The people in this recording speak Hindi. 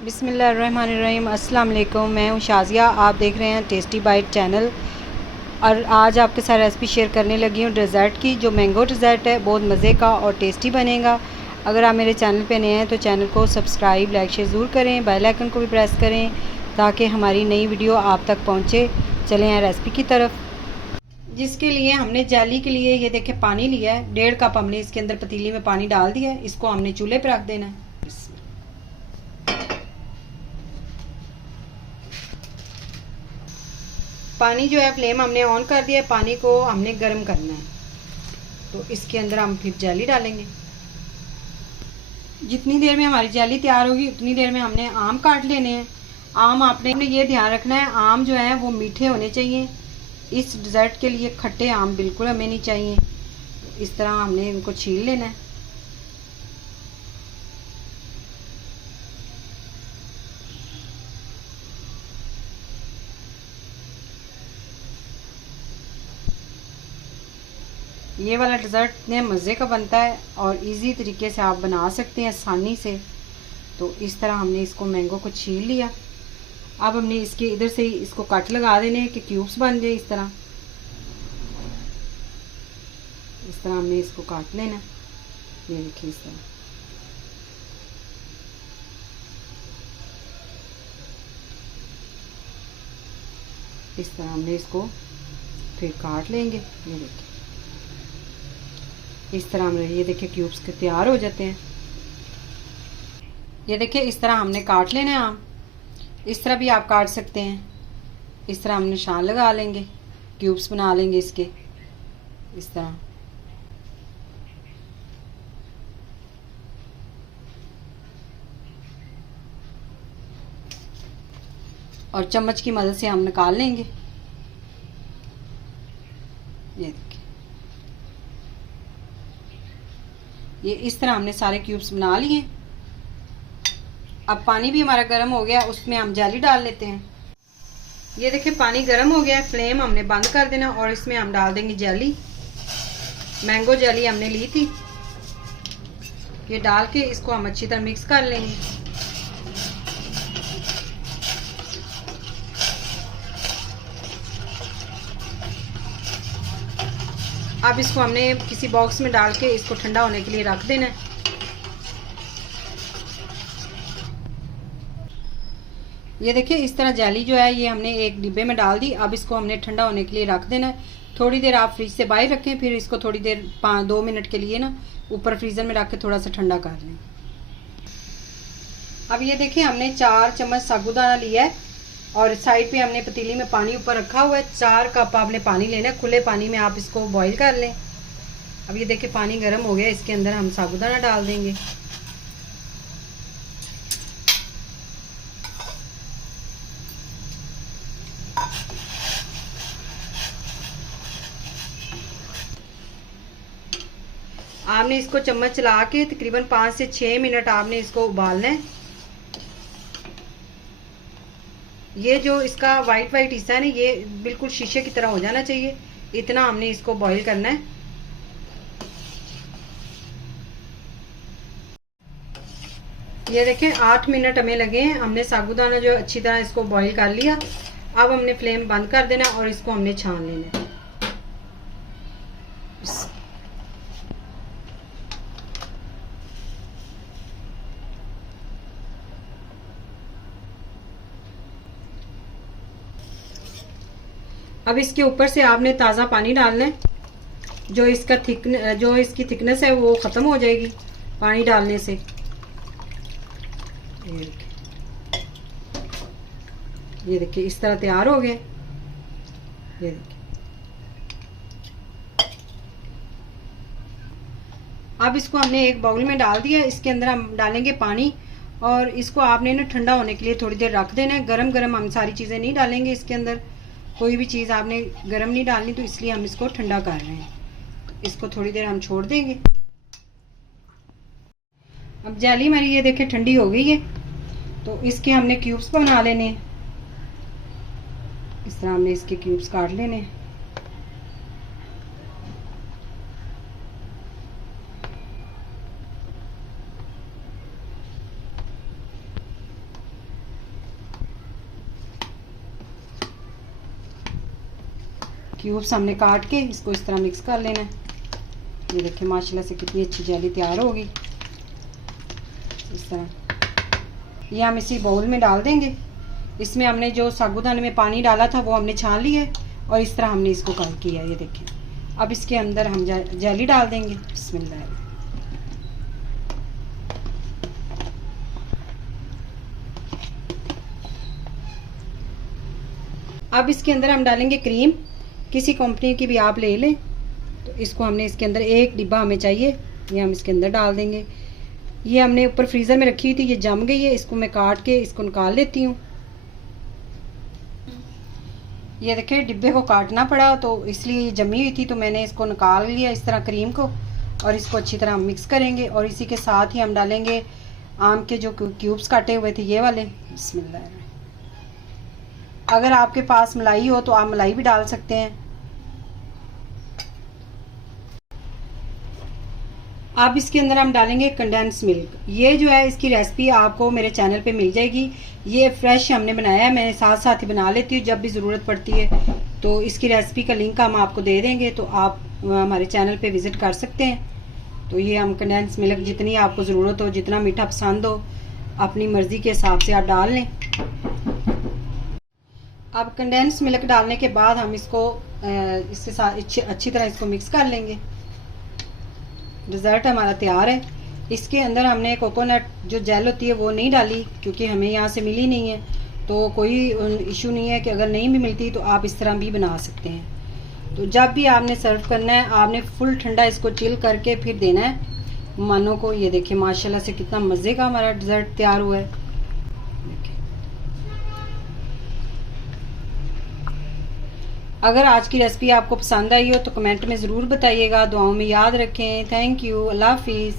बिस्मिल्लाहिर्रहमानिर्रहीम। अस्सलाम वालेकुम। मैं हूँ शाज़िया, आप देख रहे हैं टेस्टी बाइट चैनल। और आज आपके साथ रेसिपी शेयर करने लगी हूँ डेज़र्ट की, जो मैंगो डेज़र्ट है। बहुत मज़े का और टेस्टी बनेगा। अगर आप मेरे चैनल पे नए हैं तो चैनल को सब्सक्राइब, लाइक, शेयर ज़रूर करें। बेल आइकन को भी प्रेस करें ताकि हमारी नई वीडियो आप तक पहुँचे। चलें हैं रेसिपी की तरफ। जिसके लिए हमने जेली के लिए ये देखें पानी लिया है। 1.5 कप हमने इसके अंदर पतीली में पानी डाल दिया है। इसको हमने चूल्हे पर रख देना है। पानी जो है फ्लेम हमने ऑन कर दिया है। पानी को हमने गर्म करना है। तो इसके अंदर हम फिर जेली डालेंगे। जितनी देर में हमारी जेली तैयार होगी उतनी देर में हमने आम काट लेने हैं। आम आपने ये ध्यान रखना है, आम जो है वो मीठे होने चाहिए। इस डिज़र्ट के लिए खट्टे आम बिल्कुल हमें नहीं चाहिए। इस तरह हमने इनको छील लेना है। ये वाला डिज़र्ट इतने मज़े का बनता है और इजी तरीके से आप बना सकते हैं आसानी से। तो इस तरह हमने इसको मैंगो को छील लिया। अब हमने इसके इधर से ही इसको कट लगा देने हैं कि क्यूब्स बन जाए। इस तरह हमने इसको काट लेना। ये देखिए इस तरह हमने इसको फिर काट लेंगे। ये देखिए इस तरह हमने ये देखिए क्यूब्स के तैयार हो जाते हैं। ये देखिए इस तरह हमने काट लेना है आम। इस तरह भी आप काट सकते हैं। इस तरह हम निशान लगा लेंगे, क्यूब्स बना लेंगे इसके इस तरह। और चम्मच की मदद से हम निकाल लेंगे। ये देखिए ये इस तरह हमने सारे क्यूब्स बना लिए। अब पानी भी हमारा गर्म हो गया, उसमें हम जेली डाल लेते हैं। ये देखिए पानी गर्म हो गया है। फ्लेम हमने बंद कर देना और इसमें हम डाल देंगे जेली। मैंगो जेली हमने ली थी। ये डाल के इसको हम अच्छी तरह मिक्स कर लेंगे। अब इसको हमने किसी बॉक्स में डाल के इसको ठंडा होने के लिए रख देना है। ये देखिए इस तरह जेली जो है ये हमने एक डिब्बे में डाल दी। अब इसको हमने ठंडा होने के लिए रख देना है। थोड़ी देर आप फ्रिज से बाहर रखें, फिर इसको थोड़ी देर 2 मिनट के लिए ना ऊपर फ्रीज़र में रख के थोड़ा सा ठंडा कर लें। अब ये देखिए हमने 4 चम्मच साबूदाना लिया है और साइड पे हमने पतीली में पानी ऊपर रखा हुआ है। 4 कप आपने पानी लेना है। खुले पानी में आप इसको बॉईल कर लें। अब ये देखिए पानी गर्म हो गया, इसके अंदर हम साबूदाना डाल देंगे। आपने इसको चम्मच चला के तकरीबन 5 से 6 मिनट आपने इसको उबालना है। ये जो इसका वाइट हिस्सा है ना, ये बिल्कुल शीशे की तरह हो जाना चाहिए। इतना हमने इसको बॉईल करना है। ये देखें 8 मिनट हमें लगे हैं। हमने साबूदाना जो अच्छी तरह इसको बॉईल कर लिया। अब हमने फ्लेम बंद कर देना और इसको हमने छान लेना है। अब इसके ऊपर से आपने ताज़ा पानी डालना है। जो इसकी थिकनेस है वो ख़त्म हो जाएगी पानी डालने से। ये देखिए इस तरह तैयार हो गए। ये देखिए अब इसको हमने एक बाउल में डाल दिया। इसके अंदर हम डालेंगे पानी और इसको आपने ना ठंडा होने के लिए थोड़ी देर रख देना है। गरम गरम हम सारी चीज़ें नहीं डालेंगे इसके अंदर। कोई भी चीज़ आपने गरम नहीं डालनी, तो इसलिए हम इसको ठंडा कर रहे हैं। इसको थोड़ी देर हम छोड़ देंगे। अब जेली हमारी ये देखें ठंडी हो गई है। तो इसके हमने क्यूब्स बना लेने हैं। इस तरह हमने इसके क्यूब्स काट लेने हैं। क्यूब्स हमने काट के इसको इस तरह मिक्स कर लेना है। ये देखिए माशाल्लाह से कितनी अच्छी जेली तैयार होगी। इस तरह ये हम इसी बाउल में डाल देंगे। इसमें हमने जो साबूदाने में पानी डाला था वो हमने छान लिया है और इस तरह हमने इसको कम किया। ये देखिए अब इसके अंदर हम जेली डाल देंगे। बिस्मिल्लाह। अब इसके अंदर हम डालेंगे क्रीम, किसी कंपनी की भी आप ले लें। तो इसको हमने इसके अंदर एक डिब्बा हमें चाहिए, ये हम इसके अंदर डाल देंगे। ये हमने ऊपर फ्रीज़र में रखी हुई थी, ये जम गई है। इसको मैं काट के इसको निकाल लेती हूँ। ये देखिए डिब्बे को काटना पड़ा तो इसलिए ये जमी हुई थी, तो मैंने इसको निकाल लिया इस तरह क्रीम को, और इसको अच्छी तरह मिक्स करेंगे। और इसी के साथ ही हम डालेंगे आम के जो क्यूब्स काटे हुए थे ये वाले। बिस्मिल्लाह। अगर आपके पास मलाई हो तो आप मलाई भी डाल सकते हैं। अब इसके अंदर हम डालेंगे कंडेंस मिल्क। ये जो है इसकी रेसिपी आपको मेरे चैनल पे मिल जाएगी। ये फ्रेश हमने बनाया है, मैंने साथ साथ ही बना लेती हूँ जब भी ज़रूरत पड़ती है। तो इसकी रेसिपी का लिंक हम आपको दे देंगे, तो आप हमारे चैनल पे विज़िट कर सकते हैं। तो ये हम कंडेंस मिल्क जितनी आपको ज़रूरत हो, जितना मीठा पसंद हो, अपनी मर्ज़ी के हिसाब से आप डाल लें। अब कंडेंस मिल्क डालने के बाद हम इसको इसके साथ अच्छी तरह इसको मिक्स कर लेंगे। डिज़र्ट हमारा तैयार है। इसके अंदर हमने कोकोनट जो जेल होती है वो नहीं डाली, क्योंकि हमें यहाँ से मिली नहीं है। तो कोई इशू नहीं है कि अगर नहीं भी मिलती तो आप इस तरह भी बना सकते हैं। तो जब भी आपने सर्व करना है आपने फुल ठंडा इसको चिल करके फिर देना है मेहमानों को। ये देखिए माशाल्लाह से कितना मज़े का हमारा डिज़र्ट तैयार हुआ है। अगर आज की रेसिपी आपको पसंद आई हो तो कमेंट में ज़रूर बताइएगा। दुआओं में याद रखें। Thank you. अल्लाह हाफिज़।